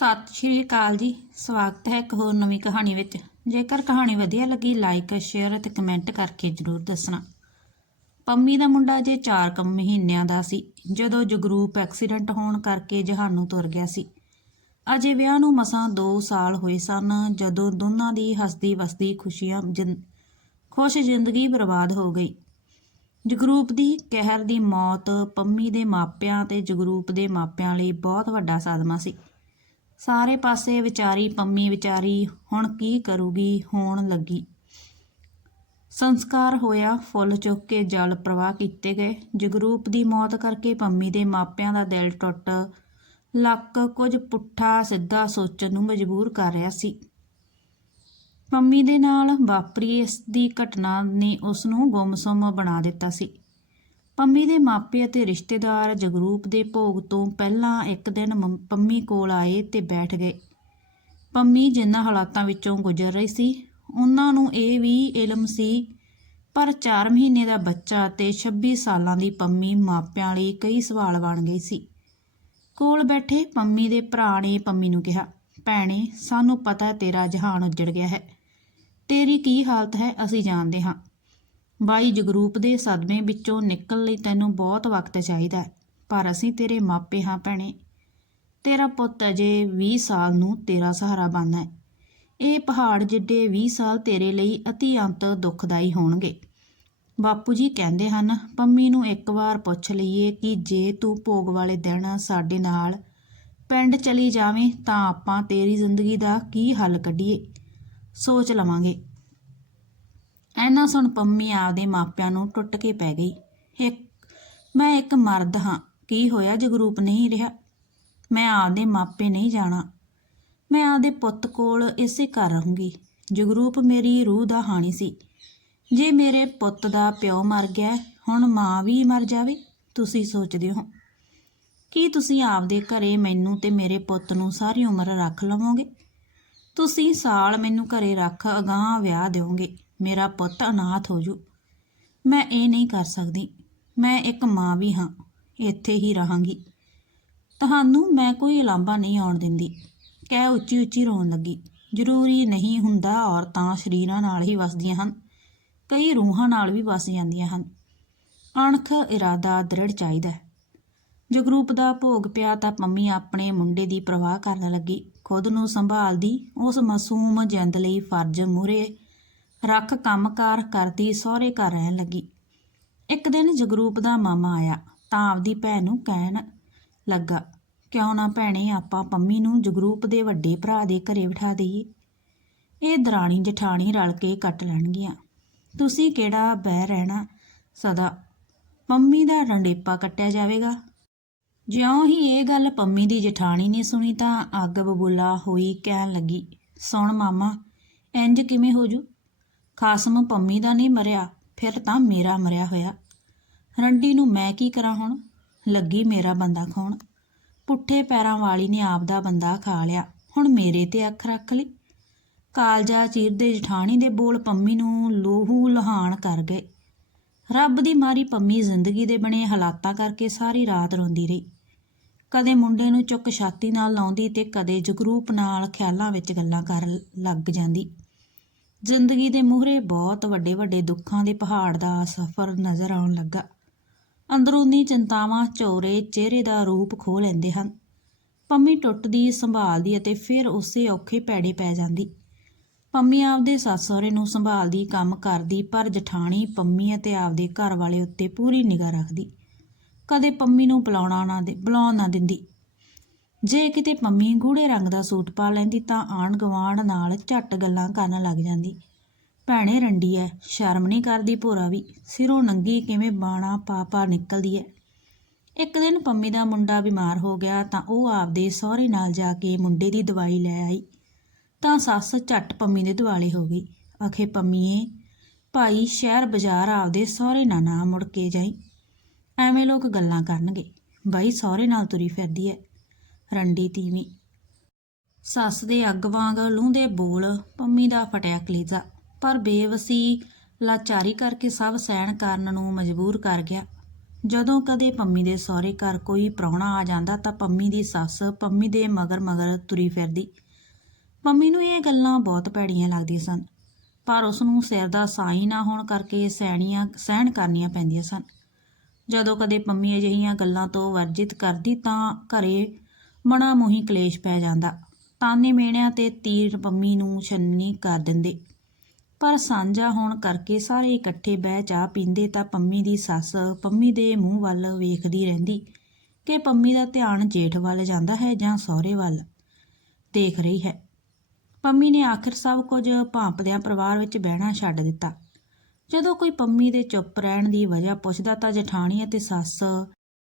ਸਤਿ ਸ਼੍ਰੀ ਅਕਾਲ ਜੀ। ਸਵਾਗਤ ਹੈ ਇੱਕ ਹੋਰ ਨਵੀਂ ਕਹਾਣੀ ਵਿੱਚ। ਜੇਕਰ ਕਹਾਣੀ ਵਧੀਆ ਲੱਗੀ ਲਾਈਕ ਸ਼ੇਅਰ ਅਤੇ ਕਮੈਂਟ ਕਰਕੇ ਜਰੂਰ ਦੱਸਣਾ। ਪੰਮੀ ਦਾ ਮੁੰਡਾ ਅਜੇ 4 ਕੁ ਮਹੀਨਿਆਂ ਦਾ ਸੀ। ਜਦੋਂ ਜਗਰੂਪ ਐਕਸੀਡੈਂਟ ਹੋਣ ਕਰਕੇ ਜਹਾਨੂੰ ਤੁਰ ਗਿਆ ਸੀ। ਅਜੇ ਵਿਆਹ ਨੂੰ ਮਸਾਂ 2 ਸਾਲ ਹੋਏ ਸਨ। ਜਦੋਂ ਦੋਨਾਂ ਦੀ ਹੱਸਦੀ ਵਸਦੀ ਖੁਸ਼ੀਆਂ ਜਿੰ- ਖੁਸ਼ ਜ਼ਿੰਦਗੀ ਬਰਬਾਦ ਹੋ ਗਈ। ਜਗਰੂਪ ਦੀ ਕਹਿਰ ਦੀ ਮੌਤ ਪੰਮੀ ਦੇ ਮਾਪਿਆਂ ਤੇ ਜਗਰੂਪ ਦੇ ਮਾਪਿਆਂ ਲਈ ਬਹੁਤ ਵੱਡਾ ਸਦਮਾ ਸੀ। ਸਾਰੇ ਪਾਸੇ ਵਿਚਾਰੀ ਪੰਮੀ ਵਿਚਾਰੀ ਹੁਣ ਕੀ ਕਰੂਗੀ ਹੋਣ ਲੱਗੀ। ਸੰਸਕਾਰ ਹੋਇਆ, ਫੁੱਲ ਚੁੱਕ ਕੇ ਜਲ ਪ੍ਰਵਾਹ ਕੀਤੇ ਗਏ। ਜਗਰੂਪ ਦੀ ਮੌਤ ਕਰਕੇ ਪੰਮੀ ਦੇ ਮਾਪਿਆਂ ਦਾ ਦਿਲ ਟੁੱਟ। ਲੱਕ ਕੁਝ ਪੁੱਠਾ ਸਿੱਧਾ ਸੋਚਣ ਨੂੰ ਮਜਬੂਰ ਕਰ ਰਿਹਾ ਸੀ। ਪੰਮੀ ਦੇ ਨਾਲ ਵਾਪਰੀ ਇਸ ਦੀ ਘਟਨਾ ਨੇ ਉਸ ਨੂੰ ਗੁੰਮਸੁੰਮ ਬਣਾ ਦਿੱਤਾ ਸੀ। ਪੰਮੀ ਦੇ ਮਾਪੇ ਅਤੇ ਰਿਸ਼ਤੇਦਾਰ ਜਗਰੂਪ ਦੇ ਭੋਗ ਤੋਂ ਪਹਿਲਾਂ ਇੱਕ ਦਿਨ ਮੰਮ- ਪੰਮੀ ਕੋਲ ਆਏ ਤੇ ਬੈਠ ਗਏ। ਪੰਮੀ ਜਿਨ੍ਹਾਂ ਹਾਲਾਤਾਂ ਵਿੱਚੋਂ ਗੁਜ਼ਰ ਰਹੀ ਸੀ, ਉਹਨਾਂ ਨੂੰ ਇਹ ਵੀ ਇਲਮ ਸੀ, ਪਰ 4 ਮਹੀਨੇ ਦਾ ਬੱਚਾ ਤੇ 26 ਸਾਲਾਂ ਦੀ ਪੰਮੀ ਮਾਪਿਆਂ ਲਈ ਕਈ ਸਵਾਲ ਬਣ ਗਏ ਸੀ। ਕੋਲ ਬੈਠੇ ਪੰਮੀ ਦੇ ਭਰਾ ਨੇ ਪੰਮੀ ਨੂੰ ਕਿਹਾ, ਭੈਣੇ, ਸਾਨੂੰ ਪਤਾ ਤੇਰਾ ਜਹਾਨ ਉੱਜੜ ਗਿਆ ਹੈ। ਤੇਰੀ ਕੀ ਹਾਲਤ ਹੈ, ਅਸੀਂ ਜਾਣਦੇ ਹਾਂ। ਬਾਈ ਜਗਰੂਪ ਦੇ ਸਦਮੇ ਵਿੱਚੋਂ ਨਿਕਲਣ ਲਈ ਤੈਨੂੰ ਬਹੁਤ ਵਕਤ ਚਾਹੀਦਾ ਪਰ ਅਸੀਂ ਤੇਰੇ ਮਾਪੇ ਹਾਂ ਭੈਣੇ। ਤੇਰਾ ਪੁੱਤ ਅਜੇ 20 ਸਾਲ ਨੂੰ ਤੇਰਾ ਸਹਾਰਾ ਬਣਨਾ ਹੈ। ਇਹ ਪਹਾੜ ਜਿੱਡੇ 20 ਸਾਲ ਤੇਰੇ ਲਈ ਅਤੀ ਅੰਤ ਦੁਖਦਾਈ ਹੋਣਗੇ। ਬਾਪੂ ਜੀ ਕਹਿੰਦੇ ਹਨ, ਪੰਮੀ ਨੂੰ ਇੱਕ ਵਾਰ ਪੁੱਛ ਲਈਏ ਕਿ ਜੇ ਤੂੰ ਭੋਗ ਵਾਲੇ ਦਿਨ ਸਾਡੇ ਨਾਲ ਪਿੰਡ ਚਲੀ ਜਾਵੇਂ ਤਾਂ ਆਪਾਂ ਤੇਰੀ ਜ਼ਿੰਦਗੀ ਦਾ ਕੀ ਹੱਲ ਕੱਢੀਏ। ਸੋਚ ਲਵਾਂਗੇ। ਐਨਾ ਸੁਣ ਪੰਮੀ ਆਪਦੇ ਮਾਪਿਆਂ ਨੂੰ ਟੁੱਟ ਕੇ ਪੈ ਗਈ। ਇੱਕ, ਮੈਂ ਇੱਕ ਮਰਦ ਹਾਂ, ਕੀ ਹੋਇਆ ਜਗਰੂਪ ਨਹੀਂ ਰਿਹਾ? ਮੈਂ ਆਪਦੇ ਮਾਪੇ ਨਹੀਂ ਜਾਣਾ। ਮੈਂ ਆਪਦੇ ਪੁੱਤ ਕੋਲ ਇਸੇ ਘਰ ਰਹੂੰਗੀ। ਜਗਰੂਪ ਮੇਰੀ ਰੂਹ ਦਾ ਹਾਣੀ ਸੀ। ਜੇ ਮੇਰੇ ਪੁੱਤ ਦਾ ਪਿਓ ਮਰ ਗਿਆ, ਹੁਣ ਮਾਂ ਵੀ ਮਰ ਜਾਵੇ, ਤੁਸੀਂ ਸੋਚਦੇ ਹੋ। ਕੀ ਤੁਸੀਂ ਆਪਦੇ ਘਰੇ ਮੈਨੂੰ ਤੇ ਮੇਰੇ ਪੁੱਤ ਨੂੰ ਸਾਰੀ ਉਮਰ ਰੱਖ ਲਵੋਗੇ? ਤੁਸੀਂ ਸਾਲ ਮੈਨੂੰ ਘਰੇ ਰੱਖ ਅਗਾਂਹ ਵਿਆਹ ਦਿਓਗੇ। ਮੇਰਾ ਪੁੱਤ ਅਨਾਥ ਹੋ ਜੂ। ਮੈਂ ਇਹ ਨਹੀਂ ਕਰ ਸਕਦੀ। ਮੈਂ ਇੱਕ ਮਾਂ ਵੀ ਹਾਂ। ਇੱਥੇ ਹੀ ਰਹਾਂਗੀ। ਤੁਹਾਨੂੰ ਮੈਂ ਕੋਈ ਲਾਂਭਾ ਨਹੀਂ ਆਉਣ ਦਿੰਦੀ। ਕਹਿ ਉੱਚੀ ਉੱਚੀ ਰੋਣ ਲੱਗੀ। ਜ਼ਰੂਰੀ ਨਹੀਂ ਹੁੰਦਾ ਔਰਤਾਂ ਸ਼ਰੀਰਾਂ ਨਾਲ ਹੀ ਵਸਦੀਆਂ ਹਨ। ਕਈ ਰੂਹਾਂ ਨਾਲ ਵੀ ਵਸ ਜਾਂਦੀਆਂ ਹਨ। ਅਣਖ ਇਰਾਦਾ ਦ੍ਰਿੜ ਚਾਹੀਦਾ ਜਗਰੂਪ ਦਾ ਭੋਗ ਪਿਆ ਤਾਂ ਪੰਮੀ ਆਪਣੇ ਮੁੰਡੇ ਦੀ ਪਰਵਾਹ ਕਰਨ ਲੱਗੀ। ਖੁਦ ਨੂੰ ਸੰਭਾਲਦੀ, ਉਸ ਮਾਸੂਮ ਜਿੰਦ ਲਈ ਫਰਜ਼ ਮੂਰੇ ਰੱਖ ਕੰਮਕਾਰ ਕਰਦੀ ਸਹੁਰੇ ਘਰ ਰਹਿਣ ਲੱਗੀ। ਇੱਕ ਦਿਨ ਜਗਰੂਪ ਦਾ ਮਾਮਾ ਆਇਆ, ਤਾਂ ਆਪਦੀ ਭੈਣ ਨੂੰ ਕਹਿਣ ਲੱਗਾ, ਕਿਉਂ ਨਾ ਭੈਣੇ, ਆਪਾਂ ਪੰਮੀ ਨੂੰ ਜਗਰੂਪ ਦੇ ਵੱਡੇ ਭਰਾ ਦੇ ਘਰੇ ਬਿਠਾ ਦਈਏ। ਇਹ ਦਰਾਣੀ ਜਠਾਣੀ ਰਲ ਕੇ ਕੱਟ ਲੈਣਗੀਆਂ। ਤੁਸੀਂ ਕਿਹੜਾ ਬਹਿ ਰਹਿਣਾ ਸਦਾ? ਪੰਮੀ ਦਾ ਰੰਡੇਪਾ ਕੱਟਿਆ ਜਾਵੇਗਾ। ਜਿਉਂ ਹੀ ਇਹ ਗੱਲ ਪੰਮੀ ਦੀ ਜਠਾਣੀ ਨੇ ਸੁਣੀ ਤਾਂ ਅੱਗ ਬਬੂਲਾ ਹੋਈ ਕਹਿਣ ਲੱਗੀ, ਸੁਣ ਮਾਮਾ, ਇੰਜ ਕਿਵੇਂ ਹੋ ਜੂ? ਖਾਸਮ ਪੰਮੀ ਦਾ ਨਹੀਂ ਮਰਿਆ, ਫਿਰ ਤਾਂ ਮੇਰਾ ਮਰਿਆ ਹੋਇਆ। ਰੰਡੀ ਨੂੰ ਮੈਂ ਕੀ ਕਰਾਂ ਹੁਣ? ਲੱਗੀ ਮੇਰਾ ਬੰਦਾ ਖਾਣ। ਪੁੱਠੇ ਪੈਰਾਂ ਵਾਲੀ ਨੇ ਆਪ ਦਾ ਬੰਦਾ ਖਾ ਲਿਆ। ਹੁਣ ਮੇਰੇ ਤੇ ਅੱਖ ਰੱਖ ਲਈ। ਕਾਲਜਾ ਚੀਰ ਦੇ ਜਠਾਣੀ ਦੇ ਬੋਲ ਪੰਮੀ ਨੂੰ ਲੋਹੂ ਲਹਾਨ ਕਰ ਗਏ। ਰੱਬ ਦੀ ਮਾਰੀ ਪੰਮੀ ਜ਼ਿੰਦਗੀ ਦੇ ਬਣੇ ਹਾਲਾਤਾਂ ਕਰਕੇ ਸਾਰੀ ਰਾਤ ਰੋਂਦੀ ਰਹੀ। ਕਦੇ ਮੁੰਡੇ ਨੂੰ ਚੁੱਕ ਛਾਤੀ ਨਾਲ ਲਾਉਂਦੀ ਤੇ ਕਦੇ ਜਗਰੂਪ ਨਾਲ ਖਿਆਲਾਂ ਵਿੱਚ ਗੱਲਾਂ ਕਰਨ ਲੱਗ ਜਾਂਦੀ। ਜ਼ਿੰਦਗੀ ਦੇ ਮੂਹਰੇ ਬਹੁਤ ਵੱਡੇ ਵੱਡੇ ਦੁੱਖਾਂ ਦੇ ਪਹਾੜ ਦਾ ਸਫ਼ਰ ਨਜ਼ਰ ਆਉਣ ਲੱਗਾ। ਅੰਦਰੂਨੀ ਚਿੰਤਾਵਾਂ ਚੋਰੇ ਚਿਹਰੇ ਦਾ ਰੂਪ ਖੋ ਲੈਂਦੇ ਹਨ। ਪੰਮੀ ਟੁੱਟਦੀ, ਸੰਭਾਲਦੀ ਅਤੇ ਫਿਰ ਉਸੇ ਔਖੇ ਪੈੜੇ ਪੈ ਜਾਂਦੀ। ਪੰਮੀ ਆਪਦੇ ਸੱਸ ਸਹੁਰੇ ਨੂੰ ਸੰਭਾਲਦੀ, ਕੰਮ ਕਰਦੀ, ਪਰ ਜਠਾਣੀ ਪੰਮੀ ਅਤੇ ਆਪਦੇ ਘਰ ਵਾਲੇ ਉੱਤੇ ਪੂਰੀ ਨਿਗਾਹ ਰੱਖਦੀ। ਕਦੇ ਪੰਮੀ ਨੂੰ ਬੁਲਾਉਣਾ ਨਾ ਦੇ, ਬੁਲਾਉਣ ਨਾ ਦਿੰਦੀ। ਜੇ ਕਿਤੇ ਪੰਮੀ ਗੂੜੇ ਰੰਗ ਦਾ ਸੂਟ ਪਾ ਲੈਂਦੀ ਤਾਂ ਆਣ ਗਵਾਂਢ ਨਾਲ ਝੱਟ ਗੱਲਾਂ ਕਰਨ ਲੱਗ ਜਾਂਦੀ। ਭੈਣੇ ਰੰਡੀ ਐ, ਸ਼ਰਮ ਨਹੀਂ ਕਰਦੀ ਭੋਰਾ ਵੀ, ਸਿਰੋਂ ਨੰਗੀ ਕਿਵੇਂ ਬਾਣਾ ਪਾ ਪਾ ਨਿਕਲਦੀ ਐ। ਇੱਕ ਦਿਨ ਪੰਮੀ ਦਾ ਮੁੰਡਾ ਬਿਮਾਰ ਹੋ ਗਿਆ ਤਾਂ ਉਹ ਆਪਦੇ ਸਹੁਰੇ ਨਾਲ ਜਾ ਕੇ ਮੁੰਡੇ ਦੀ ਦਵਾਈ ਲੈ ਆਈ। ਤਾਂ ਸੱਸ ਝੱਟ ਪੰਮੀ ਦੇ ਦੁਆਲੇ ਹੋ ਗਈ। ਆਖੇ, ਪੰਮੀਏ, ਭਾਈ ਸ਼ਹਿਰ ਬਾਜ਼ਾਰ ਆਪਦੇ ਸਹੁਰੇ ਨਾਲ ਨਾ ਮੁੜ ਕੇ ਜਾਈ। ਐਵੇਂ ਲੋਕ ਗੱਲਾਂ ਕਰਨਗੇ। ਬਾਈ ਸਹੁਰੇ ਨਾਲ ਤੁਰੀ ਫਿਰਦੀ ਐ। ਰੰਡੀ ਤੀਵੀਂ। ਸੱਸ ਦੇ ਅੱਗ ਵਾਂਗ ਲੂੰਦੇ ਬੋਲ ਪੰਮੀ ਦਾ ਫਟਿਆ ਕਲੇਜਾ। ਪਰ ਬੇਵਸੀ ਲਾਚਾਰੀ ਕਰਕੇ ਸਭ ਸਹਿਣ ਕਰਨ ਨੂੰ ਮਜਬੂਰ ਕਰ ਗਿਆ। ਜਦੋਂ ਕਦੇ ਪੰਮੀ ਦੇ ਸਹੁਰੇ ਘਰ ਕੋਈ ਪ੍ਰਾਹੁਣਾ ਆ ਜਾਂਦਾ ਤਾਂ ਪੰਮੀ ਦੀ ਸੱਸ ਪੰਮੀ ਦੇ ਮਗਰ ਮਗਰ ਤੁਰੀ ਫਿਰਦੀ। ਪੰਮੀ ਨੂੰ ਇਹ ਗੱਲਾਂ ਬਹੁਤ ਭੈੜੀਆਂ ਲੱਗਦੀਆਂ ਸਨ, ਪਰ ਉਸ ਨੂੰ ਸਿਰ ਦਾ ਸਾਈ ਨਾ ਹੋਣ ਕਰਕੇ ਸਹਿਣੀਆਂ, ਸਹਿਣ ਕਰਨੀਆਂ ਪੈਂਦੀਆਂ ਸਨ। ਜਦੋਂ ਕਦੇ ਪੰਮੀ ਅਜਿਹੀਆਂ ਗੱਲਾਂ ਤੋਂ ਵਰਜਿਤ ਕਰਦੀ ਤਾਂ ਘਰੇ ਮਣਾ ਮੋਹੀ ਕਲੇਸ਼ ਪੈ ਜਾਂਦਾ। ਤਾਨੇ ਮੇਣਿਆਂ ਤੇ ਤੀਰ ਪੰਮੀ ਨੂੰ ਛੰਨੀ ਕਰ ਦਿੰਦੇ। ਪਰ ਸਾਂਝਾ ਹੋਣ ਕਰਕੇ ਸਾਰੇ ਇਕੱਠੇ ਬਹਿ ਚਾਹ ਪੀਂਦੇ ਤਾਂ ਪੰਮੀ ਦੀ ਸੱਸ ਪੰਮੀ ਦੇ ਮੂੰਹ ਵੱਲ ਵੇਖਦੀ ਰਹਿੰਦੀ ਕਿ ਪੰਮੀ ਦਾ ਧਿਆਨ ਜੇਠ ਵੱਲ ਜਾਂਦਾ ਹੈ ਜਾਂ ਸਹੁਰੇ ਵੱਲ। ਦੇਖ ਰਹੀ ਹੈ। ਪੰਮੀ ਨੇ ਆਖਿਰ ਸਭ ਕੁਝ ਭਾਂਪਦਿਆਂ ਪਰਿਵਾਰ ਵਿੱਚ ਬਹਿਣਾ ਛੱਡ ਦਿੱਤਾ। ਜਦੋਂ ਕੋਈ ਪੰਮੀ ਦੇ ਚੁੱਪ ਰਹਿਣ ਦੀ ਵਜ੍ਹਾ ਪੁੱਛਦਾ ਤਾਂ ਜਠਾਣੀ ਅਤੇ ਸੱਸ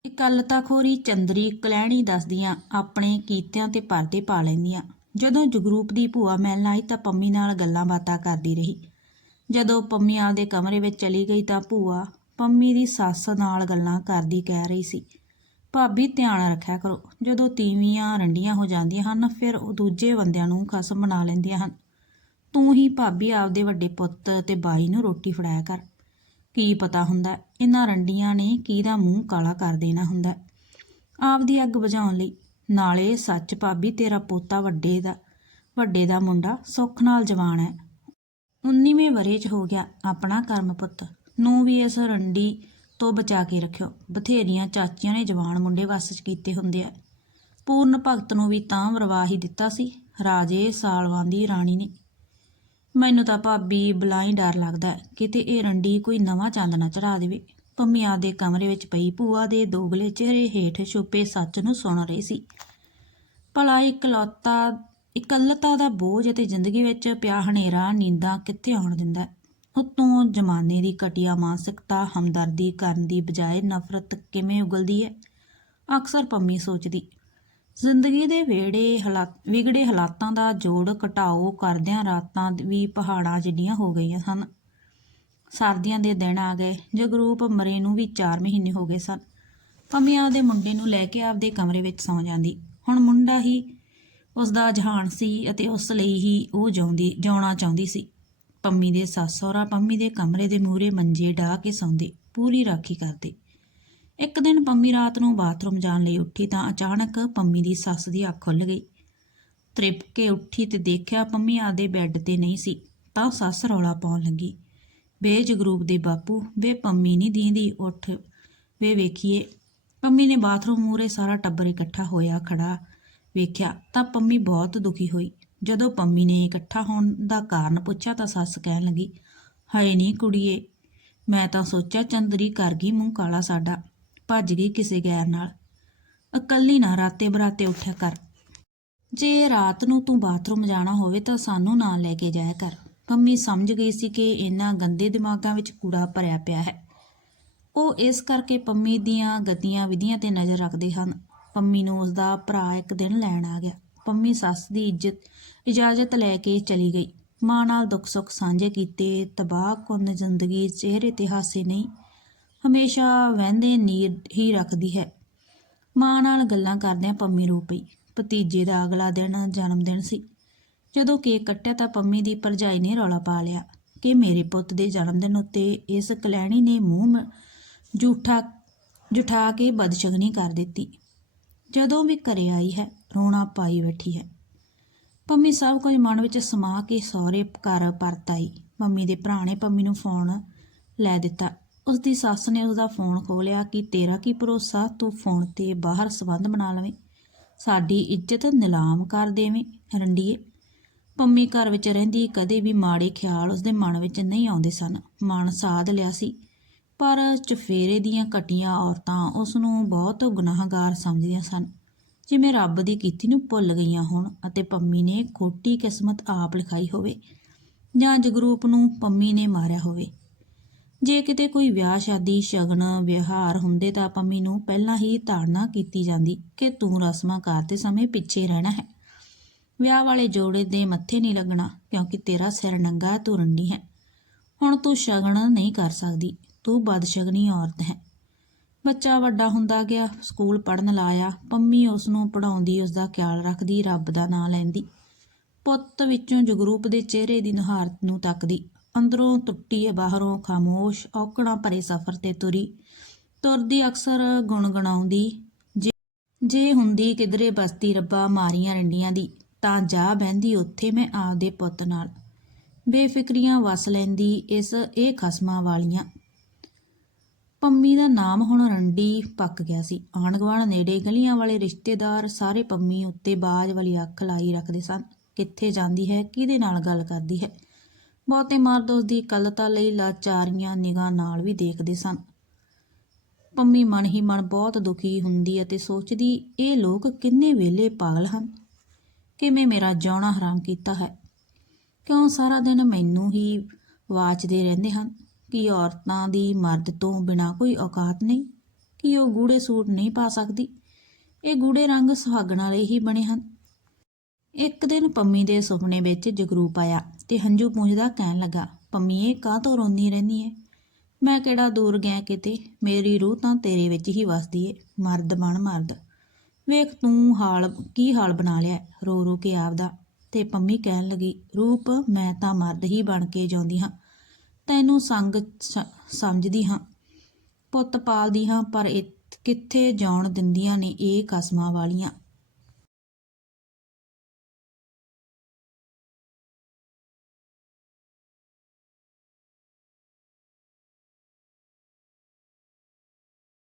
ਇਕੱਲਤਾਖੋਰੀ ਚੰਦਰੀ ਕਲਹਿਣੀ ਦੱਸਦੀਆਂ ਆਪਣੇ ਕੀਤਿਆਂ ਤੇ ਪਰਦੇ ਪਾ ਲੈਂਦੀਆਂ। ਜਦੋਂ ਜਗਰੂਪ ਦੀ ਭੂਆ ਮਿਲਣ ਆਈ ਤਾਂ ਪੰਮੀ ਨਾਲ ਗੱਲਾਂ ਬਾਤਾਂ ਕਰਦੀ ਰਹੀ। ਜਦੋਂ ਪੰਮੀ ਆਪਦੇ ਕਮਰੇ ਵਿੱਚ ਚਲੀ ਗਈ ਤਾਂ ਭੂਆ ਪੰਮੀ ਦੀ ਸੱਸ ਨਾਲ ਗੱਲਾਂ ਕਰਦੀ ਕਹਿ ਰਹੀ ਸੀ, ਭਾਬੀ, ਧਿਆਨ ਰੱਖਿਆ ਕਰੋ। ਜਦੋਂ ਤੀਵੀਆਂ ਰੰਡੀਆਂ ਹੋ ਜਾਂਦੀਆਂ ਹਨ, ਫਿਰ ਉਹ ਦੂਜੇ ਬੰਦਿਆਂ ਨੂੰ ਖਸਮ ਬਣਾ ਲੈਂਦੀਆਂ ਹਨ। ਤੂੰ ਹੀ ਭਾਬੀ, ਆਪਦੇ ਵੱਡੇ ਪੁੱਤ ਤੇ ਬਾਈ ਨੂੰ ਰੋਟੀ ਫੜਾਇਆ ਕਰ। ਕੀ ਪਤਾ ਹੁੰਦਾ? ਇਹਨਾਂ ਰੰਡੀਆਂ ਨੇ ਕਿਹਦਾ ਮੂੰਹ ਕਾਲਾ ਕਰ ਦੇਣਾ ਹੁੰਦਾ? ਆਪਦੀ ਅੱਗ ਬੁਝਾਉਣ ਲਈ। ਨਾਲੇ ਸੱਚ ਭਾਬੀ, ਤੇਰਾ ਪੋਤਾ ਵੱਡੇ ਦਾ ਵੱਡੇ ਦਾ ਮੁੰਡਾ ਸੁੱਖ ਨਾਲ ਜਵਾਨ ਹੈ। 19ਵੇਂ ਵਰੇ 'ਚ ਹੋ ਗਿਆ ਆਪਣਾ ਕਰਮ ਪੁੱਤ। ਨੂੰ ਵੀ ਇਸ ਰੰਡੀ ਤੋਂ ਬਚਾ ਕੇ ਰੱਖਿਓ। ਬਥੇਰੀਆਂ ਚਾਚੀਆਂ ਨੇ ਜਵਾਨ ਮੁੰਡੇ ਵੱਸ 'ਚ ਕੀਤੇ ਹੁੰਦੇ ਆ। ਪੂਰਨ ਭਗਤ ਨੂੰ ਵੀ ਤਾਂ ਵਰਵਾ ਹੀ ਦਿੱਤਾ ਸੀ। ਰਾਜੇ ਸਾਲਵਾਂ ਦੀ ਰਾਣੀ ਨੇ ਮੈਨੂੰ ਤਾਂ ਭਾਬੀ ਬਲਾਈ ਡਰ ਲੱਗਦਾ ਕਿਤੇ ਇਹ ਰੰਡੀ ਕੋਈ ਨਵਾਂ ਚੰਦ ਨਾ ਚੜਾ ਦੇਵੇ। ਪੰਮੀ ਦੇ ਕਮਰੇ ਵਿੱਚ ਪਈ, ਭੂਆ ਦੇ ਦੋਗਲੇ ਚਿਹਰੇ ਹੇਠ ਛੁਪੇ ਸੱਚ ਨੂੰ ਸੁਣ ਰਹੀ ਸੀ। ਭਲਾ ਇਕਲੌਤਾ, ਇਕੱਲਤਾ ਦਾ ਬੋਝ ਅਤੇ ਜ਼ਿੰਦਗੀ ਵਿੱਚ ਪਿਆ ਹਨੇਰਾ, ਨੀਂਦਾਂ ਕਿੱਥੇ ਆਉਣ ਦਿੰਦਾ ਹੈ? ਉਤੋਂ ਜ਼ਮਾਨੇ ਦੀ ਘਟੀਆ ਮਾਨਸਿਕਤਾ, ਹਮਦਰਦੀ ਕਰਨ ਦੀ ਬਜਾਏ ਨਫ਼ਰਤ ਕਿਵੇਂ ਉਗਲਦੀ ਹੈ? ਅਕਸਰ ਪੰਮੀ ਸੋਚਦੀ ਜ਼ਿੰਦਗੀ ਦੇ ਵਿਹੜੇ ਹਾਲਾਤ, ਵਿਗੜੇ ਹਾਲਾਤਾਂ ਦਾ ਜੋੜ ਘਟਾਓ ਕਰਦਿਆਂ ਰਾਤਾਂ ਵੀ ਪਹਾੜਾਂ ਜਿੱਡੀਆਂ ਹੋ ਗਈਆਂ ਸਨ। ਸਰਦੀਆਂ ਦੇ ਦਿਨ ਆ ਗਏ, ਜਗਰੂਪ ਮਰੇ ਨੂੰ ਵੀ 4 ਮਹੀਨੇ ਹੋ ਗਏ ਸਨ। ਪੰਮੀ ਆਪਦੇ ਮੁੰਡੇ ਨੂੰ ਲੈ ਕੇ ਆਪਦੇ ਕਮਰੇ ਵਿੱਚ ਸੌਂ ਜਾਂਦੀ। ਹੁਣ ਮੁੰਡਾ ਹੀ ਉਸ ਦਾ ਜਹਾਨ ਸੀ ਅਤੇ ਉਸ ਲਈ ਹੀ ਉਹ ਜਿਉਂਦੀ, ਜਿਉਣਾ ਚਾਹੁੰਦੀ ਸੀ। ਪੰਮੀ ਦੇ ਸੱਸ ਸਹੁਰਾ ਪੰਮੀ ਦੇ ਕਮਰੇ ਦੇ ਮੂਹਰੇ ਮੰਜੇ ਢਾ ਕੇ ਸੌਂਦੇ, ਪੂਰੀ ਰਾਖੀ ਕਰਦੇ। ਇੱਕ ਦਿਨ ਪੰਮੀ ਰਾਤ ਨੂੰ ਬਾਥਰੂਮ ਜਾਣ ਲਈ ਉੱਠੀ ਤਾਂ ਅਚਾਨਕ ਪੰਮੀ ਦੀ ਸੱਸ ਦੀ ਅੱਖ ਖੁੱਲ ਗਈ। ਤ੍ਰਿਪ ਕੇ ਉੱਠੀ ਤੇ ਦੇਖਿਆ ਪੰਮੀ ਆਦੇ ਬੈੱਡ ਤੇ ਨਹੀਂ ਸੀ, ਤਾਂ ਸੱਸ ਰੌਲਾ ਪਾਉਣ ਲੱਗੀ। ਵੇ ਜਗਰੂਪ ਦੇ ਬਾਪੂ, ਵੇ ਪੰਮੀ ਨਹੀਂ ਦੀਂਦੀ, ਉੱਠ। ਵੇ ਵੇਖੀਏ, ਪੰਮੀ ਨੇ ਬਾਥਰੂਮ ਮੂਹਰੇ ਸਾਰਾ ਟੱਬਰ ਇਕੱਠਾ ਹੋਇਆ ਖੜਾ ਵੇਖਿਆ ਤਾਂ ਪੰਮੀ ਬਹੁਤ ਦੁਖੀ ਹੋਈ। ਜਦੋਂ ਪੰਮੀ ਨੇ ਇਕੱਠਾ ਹੋਣ ਦਾ ਕਾਰਨ ਪੁੱਛਿਆ ਤਾਂ ਸੱਸ ਕਹਿਣ ਲੱਗੀ, ਹਾਏ ਨਹੀਂ ਕੁੜੀਏ, ਮੈਂ ਤਾਂ ਸੋਚਿਆ ਚੰਦਰੀ ਕਰ ਗਈ ਮੂੰਹ ਕਾਲਾ ਸਾਡਾ। ਭੱਜ ਗਈ ਕਿਸੇ ਗੈਰ ਨਾਲ। ਇਕੱਲੀ ਨਾ ਰਾਤੇ ਬਰਾਤੇ ਉੱਠਿਆ ਕਰ। ਜੇ ਰਾਤ ਨੂੰ ਤੂੰ ਬਾਥਰੂਮ ਜਾਣਾ ਹੋਵੇ ਤਾਂ ਸਾਨੂੰ ਨਾਲ ਲੈ ਕੇ ਜਾਇਆ ਕਰ। ਪੰਮੀ ਸਮਝ ਗਈ ਸੀ ਕਿ ਇਹਨਾਂ ਗੰਦੇ ਦਿਮਾਗਾਂ ਵਿੱਚ ਕੂੜਾ ਭਰਿਆ ਪਿਆ ਹੈ। ਉਹ ਇਸ ਕਰਕੇ ਪੰਮੀ ਦੀਆਂ ਗਤੀਆਂ ਵਿਧੀਆਂ ਤੇ ਨਜ਼ਰ ਰੱਖਦੇ ਹਨ। ਪੰਮੀ ਨੂੰ ਉਸਦਾ ਭਰਾ ਇੱਕ ਦਿਨ ਲੈਣ ਆ ਗਿਆ। ਪੰਮੀ ਸੱਸ ਦੀ ਇੱਜ਼ਤ, ਇਜਾਜ਼ਤ ਲੈ ਕੇ ਚਲੀ ਗਈ। ਮਾਂ ਨਾਲ ਦੁੱਖ ਸੁੱਖ ਸਾਂਝੇ ਕੀਤੇ ਤਬਾਹ ਕੁੰਨ ਜ਼ਿੰਦਗੀ ਚਿਹਰੇ ਤੇ ਹਾਸੇ ਨਹੀਂ। ਹਮੇਸ਼ਾ ਵਹਿੰਦੇ ਨੀਰ ਹੀ ਰੱਖਦੀ ਹੈ। ਮਾਂ ਨਾਲ ਗੱਲਾਂ ਕਰਦਿਆਂ ਪੰਮੀ ਰੋ ਪਈ। ਭਤੀਜੇ ਦਾ ਅਗਲਾ ਦਿਨ ਜਨਮ ਦਿਨ ਸੀ। ਜਦੋਂ ਕੇਕ ਕੱਟਿਆ ਤਾਂ ਪੰਮੀ ਦੀ ਭਰਜਾਈ ਨੇ ਰੌਲਾ ਪਾ ਲਿਆ ਕਿ ਮੇਰੇ ਪੁੱਤ ਦੇ ਜਨਮ ਦਿਨ ਉੱਤੇ ਇਸ ਕਲੈਣੀ ਨੇ ਮੂੰਹ ਮ- ਜੂਠਾ, ਜੁਠਾ ਕੇ ਬਦਸ਼ਗਨੀ ਕਰ ਦਿੱਤੀ। ਜਦੋਂ ਵੀ ਘਰੇ ਆਈ ਹੈ, ਰੋਣਾ ਪਾਈ ਬੈਠੀ ਹੈ। ਪੰਮੀ ਸਭ ਕੁਝ ਮਨ ਵਿੱਚ ਸਮਾ ਕੇ ਸਹੁਰੇ ਘਰ ਪਰਤ ਆਈ। ਮੰਮੀ ਦੇ ਭਰਾ ਨੇ ਪੰਮੀ ਨੂੰ ਫੋਨ ਲੈ ਦਿੱਤਾ। ਉਸ ਦੀ ਸੱਸ ਨੇ ਉਸ ਦਾ ਫੋਨ ਖੋਲਿਆ ਕਿ ਤੇਰਾ ਕੀ ਭਰੋਸਾ? ਤੂੰ ਫੋਨ ਤੇ ਬਾਹਰ ਸਬੰਧ ਬਣਾ ਲਵੇਂ। ਸਾਡੀ ਇੱਜ਼ਤ ਨਿਲਾਮ ਕਰ ਦੇਵੇਂ, ਰੰਡੀਏ। ਪੰਮੀ ਘਰ ਵਿੱਚ ਰਹਿੰਦੀ ਕਦੇ ਵੀ ਮਾੜੇ ਖਿਆਲ ਉਸਦੇ ਮਨ ਵਿੱਚ ਨਹੀਂ ਆਉਂਦੇ ਸਨ। ਮਨ ਸਾਧ ਲਿਆ ਸੀ। ਪਰ ਚਫੇਰੇ ਦੀਆਂ ਘਟੀਆਂ ਔਰਤਾਂ ਉਸ ਨੂੰ ਬਹੁਤ ਗੁਨਾਹਗਾਰ ਸਮਝਦੀਆਂ ਸਨ। ਜਿਵੇਂ ਰੱਬ ਦੀ ਕੀਤੀ ਨੂੰ ਭੁੱਲ ਗਈਆਂ ਹੋਣ ਅਤੇ ਪੰਮੀ ਨੇ ਖੋਟੀ ਕਿਸਮਤ ਆਪ ਲਿਖਾਈ ਹੋਵੇ ਜਾਂ ਜਗਰੂਪ ਨੂੰ ਪੰਮੀ ਨੇ ਮਾਰਿਆ ਹੋਵੇ। ਜੇ ਕਿਤੇ ਕੋਈ ਵਿਆਹ, ਸ਼ਾਦੀ, ਸ਼ਗਨ, ਵਿਹਾਰ ਹੁੰਦੇ ਤਾਂ ਪੰਮੀ ਨੂੰ ਪਹਿਲਾਂ ਹੀ ਧਾਰਨਾ ਕੀਤੀ ਜਾਂਦੀ ਕਿ ਤੂੰ ਰਸਮਾਂ ਕਰਦੇ ਸਮੇਂ ਪਿੱਛੇ ਰਹਿਣਾ ਹੈ। ਵਿਆਹ ਵਾਲੇ ਜੋੜੇ ਦੇ ਮੱਥੇ ਨਹੀਂ ਲੱਗਣਾ, ਕਿਉਂਕਿ ਤੇਰਾ ਸਿਰ ਨੰਗਾ ਤੂੰ ਹੈ। ਹੁਣ ਤੂੰ ਸ਼ਗਨ ਨਹੀਂ ਕਰ ਸਕਦੀ, ਤੂੰ ਬਦਸ਼ਗਨੀ ਔਰਤ ਹੈ। ਬੱਚਾ ਵੱਡਾ ਹੁੰਦਾ ਗਿਆ, ਸਕੂਲ ਪੜਨ ਲਾਇਆ, ਪੰਮੀ ਉਸ ਨੂੰ ਪੜਾਉਂਦੀ ਉਸ ਦਾ ਖਿਆਲ ਰੱਖਦੀ, ਰੱਬ ਦਾ ਨਾਂ ਲੈਂਦੀ। ਪੁੱਤ ਵਿੱਚੋਂ ਜਗਰੂਪ ਦੇ ਚਿਹਰੇ ਦੀ ਨੁਹਾਰ ਨੂੰ ਤੱਕਦੀ। ਅੰਦਰੋਂ ਟੁੱਟੀ ਬਾਹਰੋਂ ਖਾਮੋਸ਼, ਔਕੜਾਂ ਭਰੇ ਸਫ਼ਰ ਤੇ ਤੁਰੀ। ਤੁਰਦੀ ਅਕਸਰ ਗੁਣਗੁਣਾਉਂਦੀ ਜੇ ਹੁੰਦੀ ਕਿਧਰੇ ਬਸਤੀ ਰੱਬਾ ਮਾਰੀਆਂ ਰੰਡੀਆਂ ਦੀ, ਤਾਂ ਜਾ ਬਹਿੰਦੀ ਉੱਥੇ ਮੈਂ ਆਪਦੇ ਪੁੱਤ ਨਾਲ। ਬੇਫਿਕਰੀਆਂ ਵਸ ਲੈਂਦੀ ਇਸ ਇਹ ਖਸਮਾਂ ਵਾਲੀਆਂ। ਪੰਮੀ ਦਾ ਨਾਮ ਹੁਣ ਰੰਡੀ ਪੱਕ ਗਿਆ ਸੀ। ਆਣ ਗੁਆਂਢ ਨੇੜੇ ਗਲੀਆਂ ਵਾਲੇ ਰਿਸ਼ਤੇਦਾਰ ਸਾਰੇ ਪੰਮੀ ਉੱਤੇ ਬਾਜ ਵਾਲੀ ਅੱਖ ਲਾਈ ਰੱਖਦੇ ਸਨ। ਕਿੱਥੇ ਜਾਂਦੀ ਹੈ, ਕਿਹਦੇ ਨਾਲ ਗੱਲ ਕਰਦੀ ਹੈ? ਬਹੁਤੇ ਮਰਦ ਉਸ ਦੀ ਕਲਤਾ ਲਈ ਲਾਚਾਰੀਆਂ ਨਿਗਾਹ ਨਾਲ ਵੀ ਦੇਖਦੇ ਸਨ। ਪੰਮੀ ਮਨ ਹੀ ਮਨ ਬਹੁਤ ਦੁਖੀ ਹੁੰਦੀ ਅਤੇ ਸੋਚਦੀ, ਇਹ ਲੋਕ ਕਿੰਨੇ ਵੇਲੇ ਪਾਗਲ ਹਨ। ਕਿਵੇਂ ਮੇਰਾ ਜਿਉਣਾ ਹਰਾਮ ਕੀਤਾ ਹੈ? ਕਿਉਂ ਸਾਰਾ ਦਿਨ ਮੈਨੂੰ ਹੀ ਵਾਚਦੇ ਰਹਿੰਦੇ ਹਨ? ਕਿ ਔਰਤਾਂ ਦੀ ਮਰਦ ਤੋਂ ਬਿਨਾ ਕੋਈ ਔਕਾਤ ਨਹੀਂ? ਕਿ ਉਹ ਗੂੜੇ ਸੂਟ ਨਹੀਂ ਪਾ ਸਕਦੀ? ਇਹ ਗੂੜੇ ਰੰਗ ਸੁਹਾਗਣਾ ਲਈ ਹੀ ਬਣੇ ਹਨ। ਇੱਕ ਦਿਨ ਪੰਮੀ ਦੇ ਸੁਪਨੇ ਵਿੱਚ ਜਗਰੂਪ ਆਇਆ। ਤੇ ਹੰਝੂ ਪੂੰਝਦਾ ਕਹਿਣ ਲੱਗਾ, ਪੰਮੀ, ਇਹ ਕਾਹਤੋਂ ਰੋਂਦੀ ਰਹਿੰਦੀ ਹੈ ਮੈਂ ਕਿਹੜਾ ਦੂਰ ਗਿਆ ਕਿਤੇ? ਮੇਰੀ ਰੂਹ ਤਾਂ ਤੇਰੇ ਵਿੱਚ ਹੀ ਵਸਦੀ ਏ। ਮਰਦ ਬਣ ਮਰਦ। ਵੇਖ ਤੂੰ ਹਾਲ, ਕੀ ਹਾਲ ਬਣਾ ਲਿਆ ਰੋ ਰੋ ਕੇ ਆਪਦਾ। ਤੇ ਪੰਮੀ ਕਹਿਣ ਲੱਗੀ, ਰੂਪ, ਮੈਂ ਤਾਂ ਮਰਦ ਹੀ ਬਣ ਕੇ ਜਾਂਦੀ ਹਾਂ। ਤੈਨੂੰ ਸੰਗ ਸ- ਸਮਝਦੀ ਹਾਂ, ਪੁੱਤ ਪਾਲਦੀ ਹਾਂ, ਪਰ ਇਹ ਕਿੱਥੇ ਜਾਣ ਦਿੰਦੀਆਂ ਨੇ ਇਹ ਕਸਮਾਂ ਵਾਲੀਆਂ?